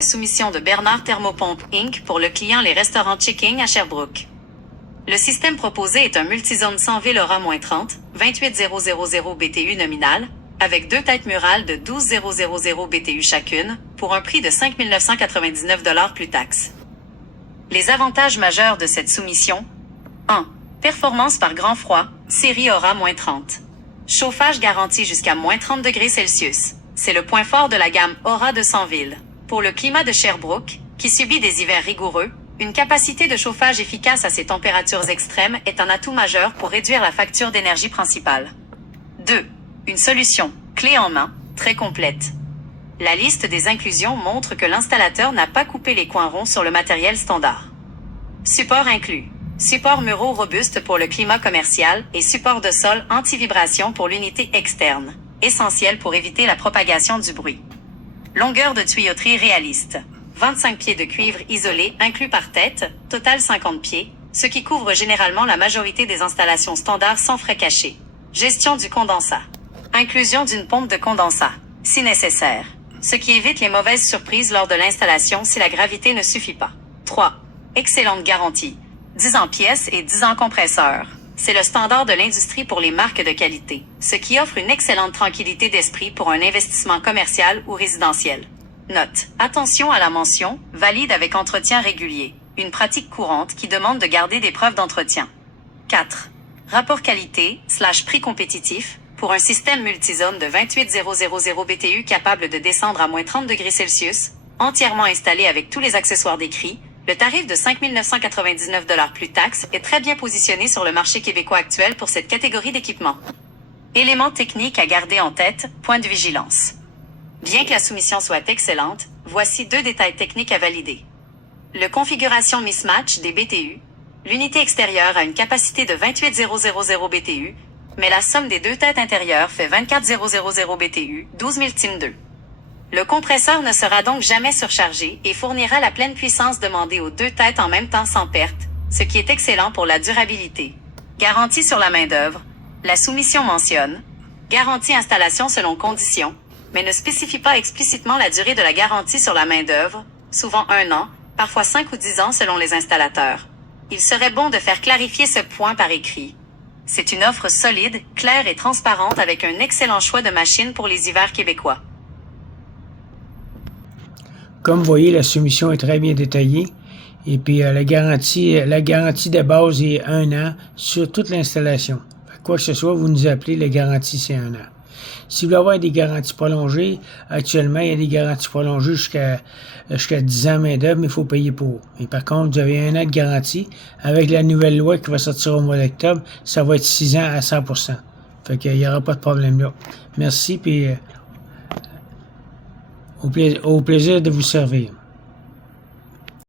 Soumission de Bernard Thermopompe Inc. pour le client Les Restaurants Chiking à Sherbrooke. Le système proposé est un multizone sans ville Aura-30, 28000 BTU nominal, avec 2 têtes murales de 12000 BTU chacune, pour un prix de 5 999 $ plus taxes. Les avantages majeurs de cette soumission: 1. Performance par grand froid, série Aura-30. Chauffage garanti jusqu'à -30 degrés Celsius. C'est le point fort de la gamme Aura de 100 villes. Pour le climat de Sherbrooke, qui subit des hivers rigoureux, une capacité de chauffage efficace à ces températures extrêmes est un atout majeur pour réduire la facture d'énergie principale. 2. Une solution, clé en main, très complète. La liste des inclusions montre que l'installateur n'a pas coupé les coins ronds sur le matériel standard. Support inclus. Support muraux robuste pour le climat commercial et support de sol anti-vibration pour l'unité externe, essentiel pour éviter la propagation du bruit. Longueur de tuyauterie réaliste. 25 pieds de cuivre isolé inclus par tête, total 50 pieds, ce qui couvre généralement la majorité des installations standards sans frais cachés. Gestion du condensat. Inclusion d'une pompe de condensat, si nécessaire, ce qui évite les mauvaises surprises lors de l'installation si la gravité ne suffit pas. 3. Excellente garantie. 10 ans pièces et 10 ans compresseur. C'est le standard de l'industrie pour les marques de qualité, ce qui offre une excellente tranquillité d'esprit pour un investissement commercial ou résidentiel. Note: attention à la mention « valide avec entretien régulier », une pratique courante qui demande de garder des preuves d'entretien. 4. Rapport qualité/prix compétitif. Pour un système multizone de 28000 BTU capable de descendre à -30 degrés Celsius, entièrement installé avec tous les accessoires décrits, le tarif de 5 999 $ plus taxes est très bien positionné sur le marché québécois actuel pour cette catégorie d'équipement. Éléments techniques à garder en tête, point de vigilance. Bien que la soumission soit excellente, voici 2 détails techniques à valider. Le configuration mismatch des BTU. L'unité extérieure a une capacité de 28000 BTU, mais la somme des 2 têtes intérieures fait 24000 BTU, 12000 TIM 2. Le compresseur ne sera donc jamais surchargé et fournira la pleine puissance demandée aux 2 têtes en même temps sans perte, ce qui est excellent pour la durabilité. Garantie sur la main-d'œuvre. La soumission mentionne garantie installation selon conditions, mais ne spécifie pas explicitement la durée de la garantie sur la main-d'œuvre, souvent 1 an, parfois 5 ou 10 ans selon les installateurs. Il serait bon de faire clarifier ce point par écrit. C'est une offre solide, claire et transparente avec un excellent choix de machines pour les hivers québécois. Comme vous voyez, la soumission est très bien détaillée. Et puis la garantie de base est 1 an sur toute l'installation. Quoi que ce soit, vous nous appelez, la garantie c'est 1 an. Si vous voulez avoir des garanties prolongées, actuellement, il y a des garanties prolongées jusqu'à 10 ans main-d'œuvre, mais il faut payer pour. Et par contre, vous avez 1 an de garantie. Avec la nouvelle loi qui va sortir au mois d'octobre, ça va être 6 ans à 100%. Fait qu'il n'y aura pas de problème là. Merci, puis au plaisir de vous servir.